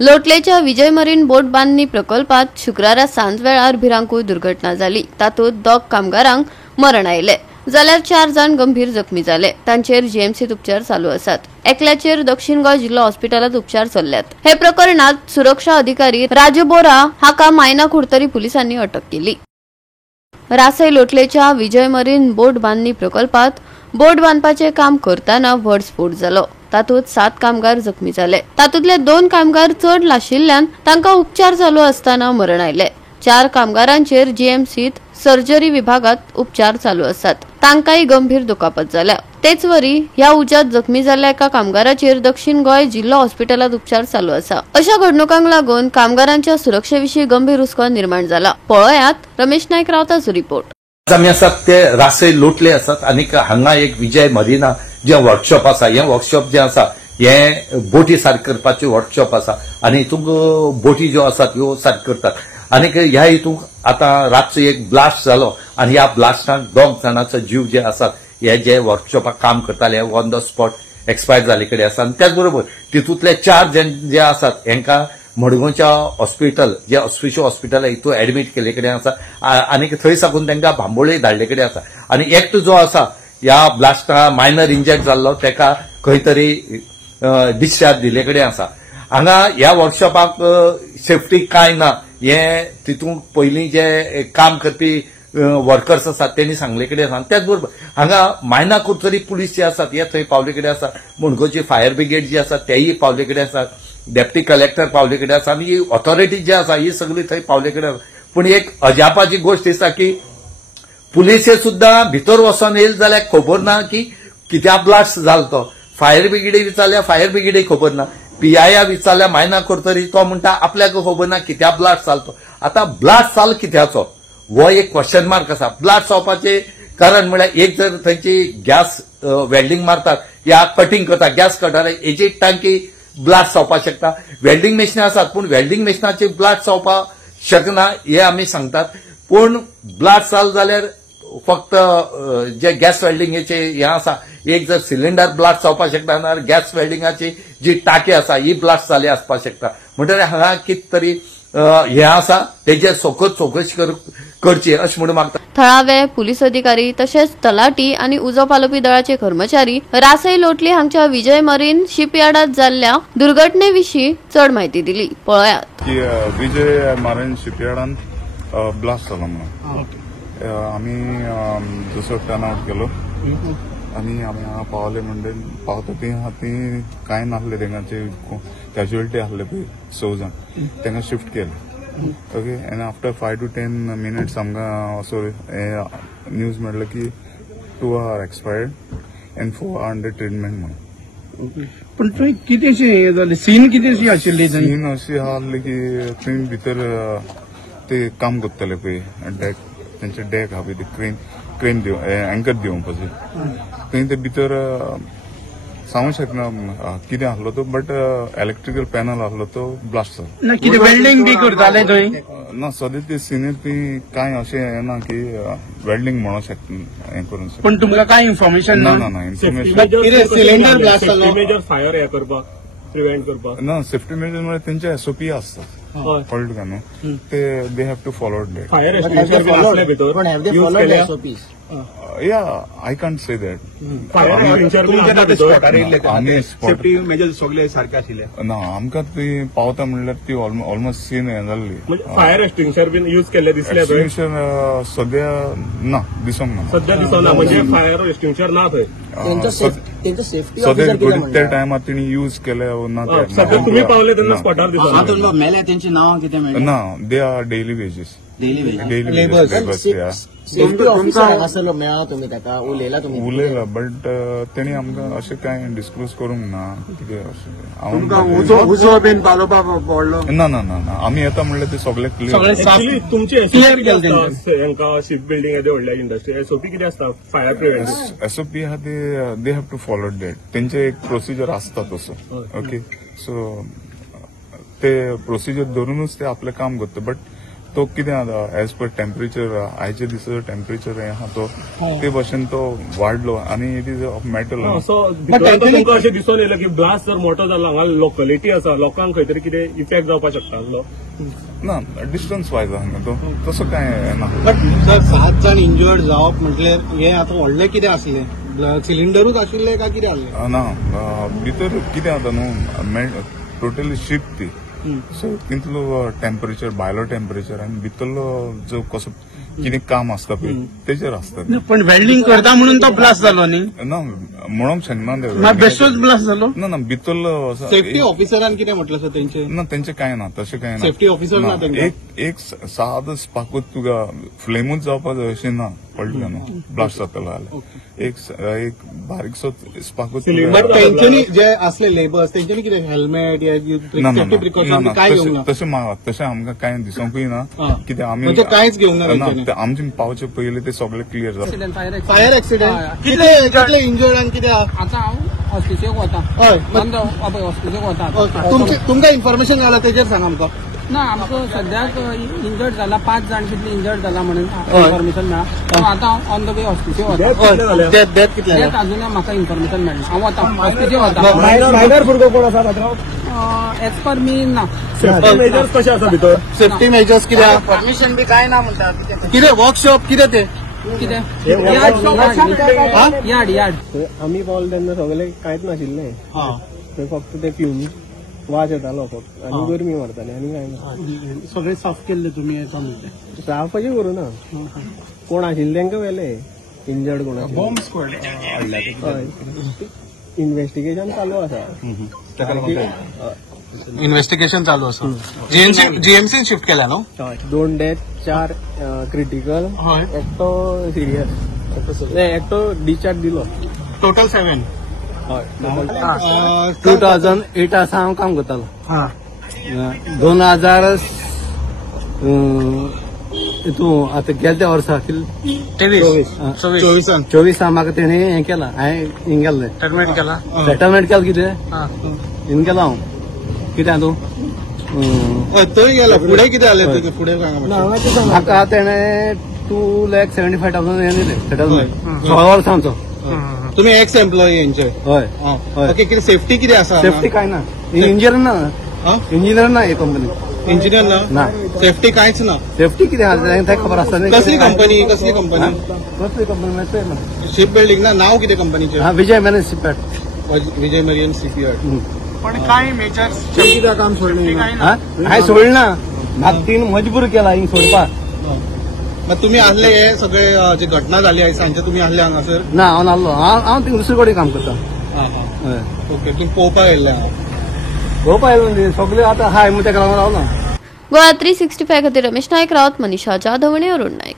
लोटलेच्या विजय marine बोट बांधणी प्रकल्पात शुक्रारा सांज वेळार भिरांकूळ दुर्घटना जाली। तातूंत दोग कामगारांक मरण आयले जाल्यार 4 जण गंभीर जखमी जाले। तांचेर जीएमसीत उपचार चालू आसात। एकल्याचेर दक्षिण गोंय जिल्हा हॉस्पिटलात उपचार चल्ल्यात। हे प्रकरणात सुरक्षा अधिकारी राजू बोरा हाका मायना कुडतरी पुलिसांनी अटक केली। रासय लोटलेच्या विजय मरीन बोट बांधणी प्रकल्पात बोट बांधपाचे काम करताना व्हड स्फोट जालो। तातूंत 7 कामगार जखमी जाले। तातूंतले 2 कामगार चढ लाशिल्ल्यान तांकां उपचार चालू असताना मरण आयले। 4 कामगारांचेर जीएमसीत सर्जरी विभागात उपचार चालू आसात। तांकांय गंभीर दुखापत जाल्या। तेच वरी ह्या उज्यात जखमी जाल्ल्या एका कामगाराचेर दक्षिण गोंय जिल्हा हॉस्पिटलात उपचार चालू आसा। अशा घडणुकांक लागून कामगारांच्या सुरक्षेविशीं गंभीर हुस्को निर्माण जाला। पळयात रमेश नायक रावताचो रिपोर्ट। आमी आसात ते रासय लोटले आसात आणि हांगा एक विजय मरीना जे वर्कशॉप आसा। हे वर्कशॉप जे आसा हे बोटी सारक करपाचे वर्कशॉप आसा आणि हितूंक बोटी ज्यो आसात ह्यो सारक करतात। आणि ह्या हितूंक आता रातचो एक ब्लास्ट जालो आणि ह्या ब्लास्टान 2 जाणांचो जीव जे आसात हे जे वर्कशॉपाक काम करताले ऑन द स्पॉट एक्सपायर जाले कडेन आसा। आणि त्याच बरोबर तितूंतले 4 जण जे आसात हांकां मडगांवच्या हॉस्पिटल जे ऑस्पिशियो हॉस्पिटल हितून एडमिट केले कडेन आसा आणि थंय साकून तांकां बांबोळे धाडले कडेन आसा। आणि एकटो जो आसा ह्या ब्लास्टा मायनर इंजर्ड जाल्लो ताका खंय तरी डिस्चार्ज दिले कडेन आसा। हांगा ह्या वर्कशॉपाक सेफ्टी काय ना हे तितूंत पयलीं जे काम करपी वर्कर्स आसात त्यांनी सांगले कडेन आसा। त्याच बरोबर हांगा मायना कुडतरी पुलीस जे आसात हे थंय पावले कडेन आसा। मडगांवची फायर ब्रिगेड जी आसा तेय पावले कडेन आसात। डेप्टी कलेक्टर पावले कडेन आसा आणि ही ऑथॉरिटी जी आसा ही सगळी थंय पावले कडेन आसा। पूण एक अजापाची गोष्ट आसा की पुलिसे सुद्धा भितर वचून येयले जाल्यार खबर ना की कित्याक ब्लास्ट जालो तो। फायर ब्रिगेडी विचारल्या फायर ब्रिगेडी खबर ना। पीआय विचारल्या मायना करतरी तो म्हणटा आपल्याक खबर ना कित्याक ब्लास्ट जालो तो। आता ब्लास्ट जालो कित्याचो हो एक क्वेश्चन मार्क आसा। ब्लास्ट जावपाचे कारण म्हळ्यार एक जर थंयची गॅस वेल्डिंग मारतात या कटिंग करतात गॅस कटर हेची टांकी ब्लास्ट जावपाक शकता। वेल्डिंग मशीन आसात पूण वेल्डिंग मशिनाचे ब्लास्ट जावपाक शकना हे आमी सांगतात। पूण ब्लास्ट जालो जाल्यार फक्त जे गॅस वेल्डिंगेचे हे आसा एक जर सिलिंडर ब्लास्ट जावपाक शकता ना गॅस वेल्डिंगाची जी टाकी आसा ही ब्लास्ट जाली आसपाक शकता। म्हणटकीर हांगा कित तरी हे आसा तेजे सखोल चौकशी करची अशें म्हणून मागता। थळावे पुलीस अधिकारी तशेंच तलाटी आणि उजो पालोवपी दळाचे कर्मचारी रासय लोटली हांगच्या विजय मरीन शिपयार्डात जाल्ल्या दुर्घटनेविशीं चड म्हायती दिली। पळयात। विजय मरीन शिपयार्डान ब्लास्ट जालो म्हणून आमी दुसरो टर्न आउट केलो आणि आमी हांगा पावले म्हणजे पावता ती कांय नासले तेंगाचे कॅज्युअलिटी आसले पळय 6 जण तांकां शिफ्ट केले। Okay end after 5 to 10 minutes आमकां असो न्यूज मेळ्ळो की 2 are expired and 4 are under treatment म्हणून। पण थंय कितेंशें हें जालें सीन कितेंशी आशिल्ली सीन अशी आसली की थंय भितर ते काम करताले पळय डेक तेंचे डेक आहा पळय ते क्रेन एंकर दिवपाचे थंय ते भितर सांगूंक शकना कितें आसलो तो बट इलेक्ट्रिकल पॅनल आसलो तो ब्लास्ट जालो। कितें वेल्डिंग बी करताले थंय ना सद्या ते सिनीर ती कांय अशें येना की वेल्डिंग म्हणूंक शकता हें करून। पण तुमकां कांय इन्फॉर्मेशन ना ना ना इन्फॉर्मेशन सिलिंडर ब्लास्ट जालो मेजर फायर हे करपाक प्रिव्हेंट करपाक ना सेफ्टी मेजर म्हणजे तेंचे एसओपी आसतात कळ्ळें का न्हू ते they have to follow that fire extinguisher भितर पण हॅव दे फॉलोड एसओपीज या I can't say that fire extinguisher आमी सेफ्टी मेजर सगळे सारखे आशिल्ले ना आमकां ती पावता म्हणल्यार ती ऑलमोस्ट सीन हें जाल्ली। फायर एक्सटिंग्विशर बीन यूज केले दिसले एक्सटिंग्विशर सद्या ना दिसूंक ना सद्या दिसना म्हणजे फायर एक्सटिंग्विशर ना थंय सद्या त्या टायमार तिणी यूज केले ना सद्या तुम्ही पावले तेन्ना स्पॉटार दिसना मेल्या तेंची नांवां कितें मेळ्ळी ना दे आर डेली वेजीस असलो मेळ्ळा तुमी ताका उलयला बट तेणी आमकां अशें कांय डिस्क्लोज करूंक ना कितें अशें उजो बीन पालोवपाक पडलो ना ना ना ना आमी येता म्हणल्यार ते सगळे एक्चुअली तुमची हांकां शिप बिल्डिंग येदे व्हडल्या इंडस्ट्री एसओपी कितें आसता फायर प्रिव्हेंशन एसओपी आहा they have to follow that तेंचे एक प्रोसिजर आसता तसो। ओके सो ते प्रोसिजर धरूनच ते आपलें काम करता बट तो कितें जाता एज पर टेम्परेचर आयचे दिसाचो टेम्परेचर हें आहा तो ते भशेन तो वाडलो आनी it is of metal so तुमकां अशें दिसून येयलें की ब्लास्ट जर मोठो जालो हांगा लोकलिटी आसा लोकांक खंय तरी कितें इफेक्ट जावपाक शकता आसलो ना डिस्टन्स वायज हांगा तो तसो कांय ना बट सर 7 जण इंजर्ड जावप म्हटल्यार हे आतां व्हडलें कितें आसलें सिलिंडरूच आशिल्ले काय कितें आसलें ना भितर कितें जाता न्हू टोटली शीप ती सो तितलो टेम्परेचर भायलो टेम्परेचर आनी भितरलो जो कसो कितें काम आसता पळय तेजेर आसता पण वेल्डिंग करता म्हणून तो ब्लास्ट जालो न्ही ना म्हणूंक शकना बेश्टोच ब्लास्ट जालो ना भितरलो सेफ्टी ऑफिसरान कितें म्हटलें सर तेंचे ना तेंचे कांय ना तशें कांय ना सेफ्टी ऑफिसर ना तेंकां एक सादो स्पाकूच तुका फ्लेमूच जावपा जाय अशें ना कळटलें न्हू ब्लास्ट जातलो जाल्यार एक बारीकसो स्पाकूच बट तेंच्यांनी जे असले लेबर्स तेंच्यांनी कितें हेल्मेट सेफ्टी प्रिकॉशन काय घेवंक ना तशें आमकां कांय दिसूंकूय ना कितें आमी म्हणजे कांयच घेवंक ना तेंच्यांनी आमचे पावचे पयलीं ते सगळे क्लियर जाता फायर एक्सिडेंट कितले इंजर्ड आनी कितें आता हांव हॉस्पिटलाक वता हय हॉस्पिटलाक वता तुमकां इन्फॉर्मेशन जालां तेजेर सांग आमकां ना आमकां सद्याक इंजर्ड जाला 5 जाण कितले इंजर्ड जाला म्हणून इन्फॉर्मेशन मेळ्ळा आता हांव ऑन द वे हॉस्पिटलाक वता डेथ कितले तेच अजून म्हाका इन्फॉर्मेशन मेळ्ळा हांव वता हॉस्पिटलाक वता मायनर भुरगो कोण आसा फातराव एज पर मी ना सेफ्टी मेजर्स कशे आसा भितर सेफ्टी मेजर्स कितें परमिशन बी काय ना म्हणटा कितें वर्कशॉप कितें ते कितें यार्ड आम्ही पावले तेन्ना सगळे कांयच नाशिल्लें थंय फक्त ते फ्यूम वाज येतालो फक्त आनी गरमी मारताली आनी काय ना सगळे साफ केल्ले तुमी येता म्हणजे साफ अशें करूना कोण आशिल्ले तांकां व्हेले इंजर्ड कोण बॉम्ब स्क्वॉड हय इन्व्हेस्टिगेशन चालू आसा इन्व्हेस्टिगेशन चालू आसा जीएमसी शिफ्ट केल्या न्हू 2 डेथ 4 क्रिटिकल हय एकटो सिरियस एकटो डिस्चार्ज दिलो टोटल 7 हय 2008 आसा हांव काम करतालो 2000 हितून आतां गेल्या त्या वर्सा 24 म्हाका तेणी हें केलां हांवें हिंग गेल्लें सेटलमेंट केला सेटलमेंट केलें कितें हिंग केलां हांव कितें तूं थंय गेला फुडें कितें जालें तुजें फुडें सांगा म्हाका तेणें 2,75,000 हें दिलें सेटलमेंट 6 वर्सांचो तुमी एक्स एम्प्लॉई यांचे हय ओके कितें सेफ्टी कितें आसा सेफ्टी काय ना इंजिनियर ना इंजिनियर ना हे कंपनी इंजिनियर ना सेफ्टी कांयच ना सेफ्टी कितें आसा तें खबर आसता न्ही कसली कंपनी कसली कंपनी माहिती शिप बिल्डिंग ना नाव कितें कंपनीचें हा विजय मॅनेज शिपयार्ड विजय मरियन सीपीआर पण काय मेजर्स कितें काम सोडलें हांवें सोडना म्हाका तीन मजबूर केला हिंग सोडपाक मग तुम्ही आसले हे सगळे जे घटना झाली आहे सांजे तुम्ही आसले हांगासर ना हांव नासलो हांव थिंग दुसरे कडेन काम करता ओके तुम्ही पळोवपाक येयल्ले पळोवपाक येयलो न्ही सगळे आतां हाय म्हूण तेका लागून रावना गोवा 365 खातीर रमेश नायक रावत, मनीषा जाधव आनी अरुण नायक.